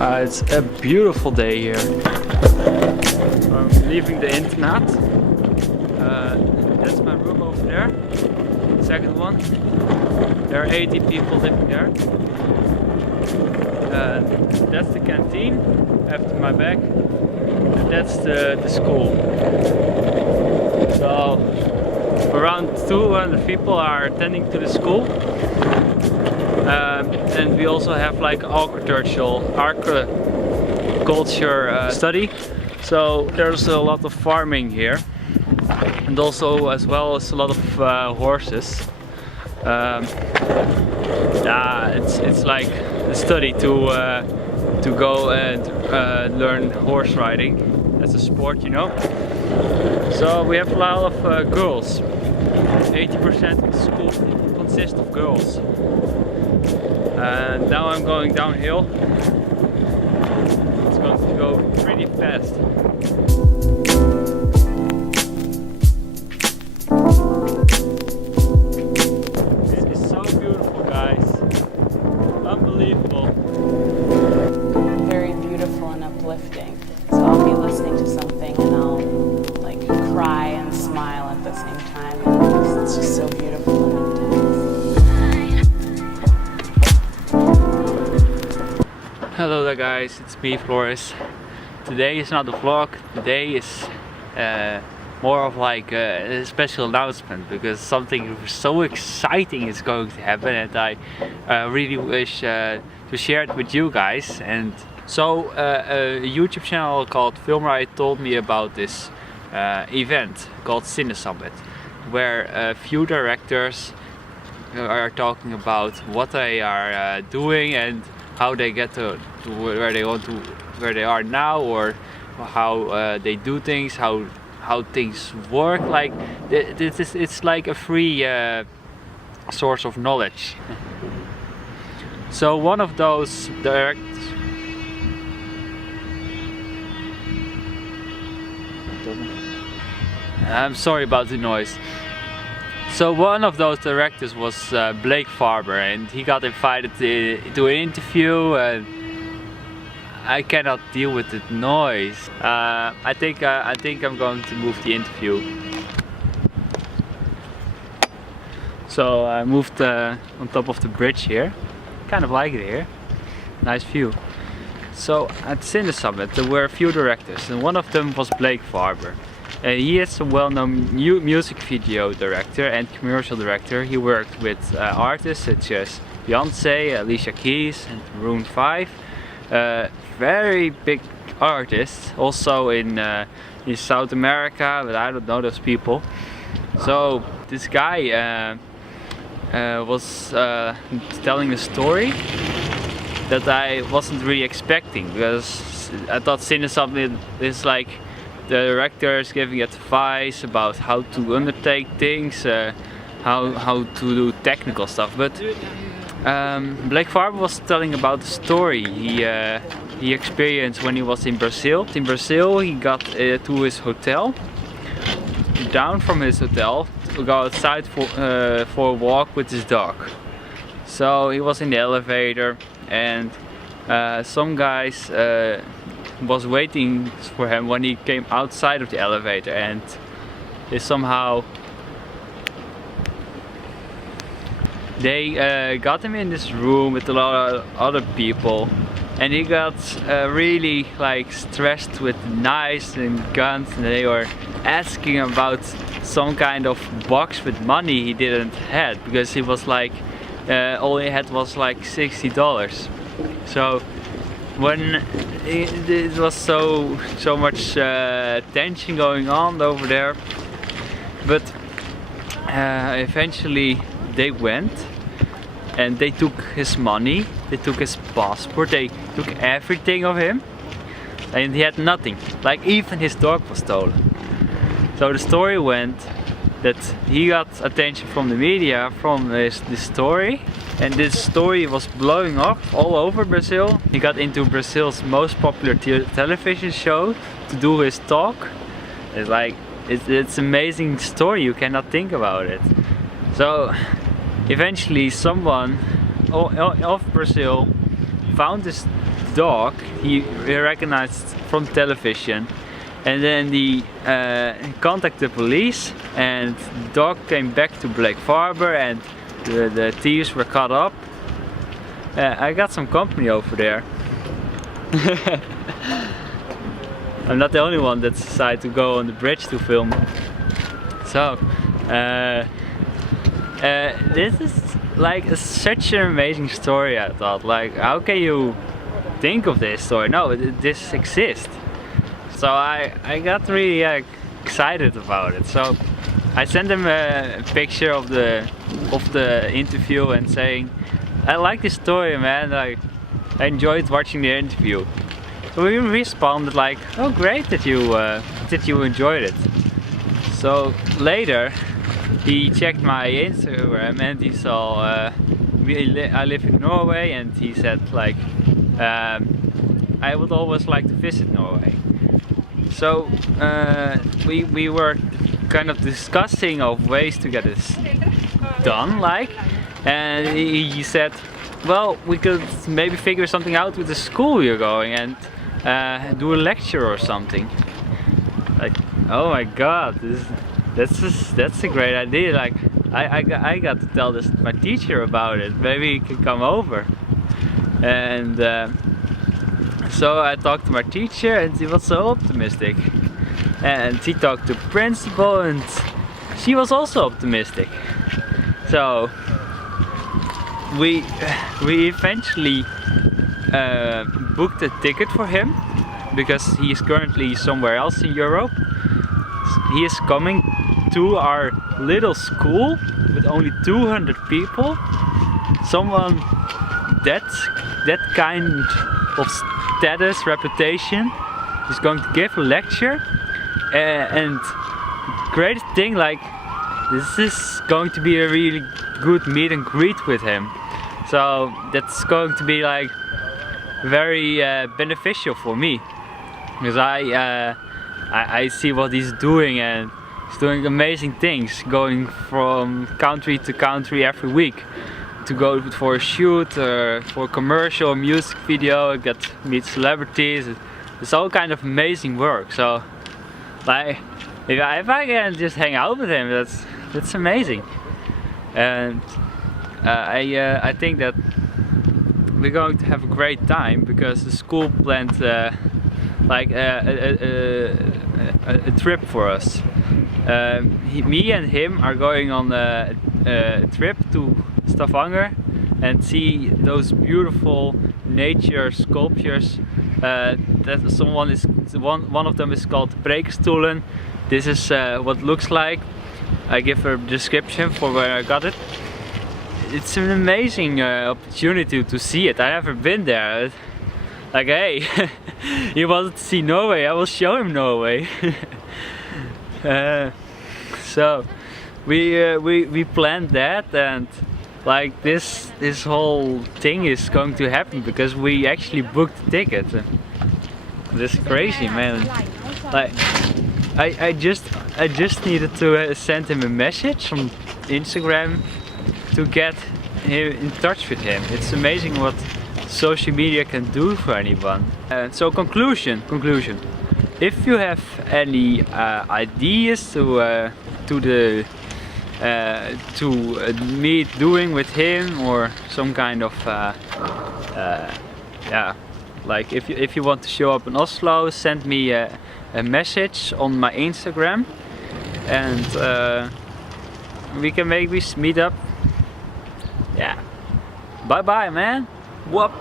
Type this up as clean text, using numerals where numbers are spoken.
It's a beautiful day here. I'm leaving the internat. That's my room over there. Second one. There are 80 people living there. That's the canteen after my back. And that's the school. So around 200 people are attending to the school. And we also have like agriculture study. So there's a lot of farming here, and also as well as a lot of horses. It's like a study to go and learn horse riding as a sport, you know. So we have a lot of girls. 80% of the school consists of girls. And now I'm going downhill. It's going to go pretty fast. This is so beautiful, guys. Unbelievable. Very beautiful and uplifting. So I'll be listening to something and I'll like cry and smile at the same time. And it's just so beautiful and intense. Hello there guys, it's me Floris. Today is not a vlog, today is more of like a special announcement because something so exciting is going to happen and I really wish to share it with you guys. And so a YouTube channel called Filmride told me about this event called Cine Summit, where a few directors are talking about what they are doing and how they get to where they want to, where they are now, or how they do things, how things work. Like it's like a free source of knowledge. So one of those directors, I'm sorry about the noise. So one of those directors was Blake Farber, and he got invited to an interview, and I cannot deal with the noise. I think I'm going to move the interview. So I moved on top of the bridge here. Kind of like it here. Nice view. So at Cine Summit there were a few directors, and one of them was Blake Farber. He is a well-known music video director and commercial director. He worked with artists such as Beyonce, Alicia Keys and Maroon 5. Very big artists, also in South America, but I don't know those people. So this guy was telling a story that I wasn't really expecting, because I thought Cine Summit is like the director is giving advice about how to undertake things, how to do technical stuff. But Blake Farber was telling about the story he experienced when he was in Brazil. In Brazil he got to his hotel, down from his hotel to go outside for a walk with his dog. So he was in the elevator, and some guys was waiting for him when he came outside of the elevator, and they somehow got him in this room with a lot of other people, and he got really like stressed with knives and guns, and they were asking about some kind of box with money he didn't have, because he was like all he had was like $60. So when it was so much tension going on over there, but eventually they went and they took his money, they took his passport, they took everything of him, and he had nothing. Like even his dog was stolen. So the story went that he got attention from the media from this story, and this story was blowing up all over Brazil. He got into Brazil's most popular television show to do his talk. It's like it's an amazing story, you cannot think about it. So eventually someone of Brazil found this dog he recognized from television, and then he contacted the police, and the dog came back to Blake Farber, and the thieves were caught up. I got some company over there. I'm not the only one that decided to go on the bridge to film. So this is like such an amazing story. I thought, like, how can you think of this story? No, this exists. So I got really excited about it. So I sent him a picture of the interview and saying, I like this story, man. Like, I enjoyed watching the interview. So we responded like, oh, great that you enjoyed it. So later he checked my Instagram and he saw I live in Norway, and he said like, I would always like to visit Norway. So we were kind of discussing of ways to get this done, like, and he said, well, we could maybe figure something out with the school you're going and do a lecture or something. Like, oh my god, that's a great idea. Like, I got to tell this to my teacher about it. Maybe he can come over. And so I talked to my teacher, and she was so optimistic. And she talked to the principal, and she was also optimistic. So we eventually booked a ticket for him, because he is currently somewhere else in Europe. He is coming to our little school with only 200 people. Someone that kind of status, reputation, is going to give a lecture, and great thing, like, this is going to be a really good meet and greet with him. So that's going to be like very beneficial for me, because I see what he's doing, and he's doing amazing things, going from country to country every week to go for a shoot, for a commercial, music video, get to meet celebrities. It's all kind of amazing work. So like, if I can just hang out with him, that's amazing. And I think that we're going to have a great time, because the school planned like a trip for us. Me and him are going on a trip to Stavanger and see those beautiful nature sculptures. One of them is called Preekstoelen. This is what it looks like. I give a description for where I got it. It's an amazing opportunity to see it. I never been there. Like, hey, he wanted to see Norway, I will show him Norway. So we planned that, and like this whole thing is going to happen because we actually booked the ticket. This is crazy, man. Like, I just needed to send him a message on Instagram to get in touch with him. It's amazing what social media can do for anyone. So conclusion. If you have any ideas to me doing with him, or some kind of yeah, like if you want to show up in Oslo, send me a message on my Instagram, and we can maybe meet up. Yeah. Bye bye, man. Whoop.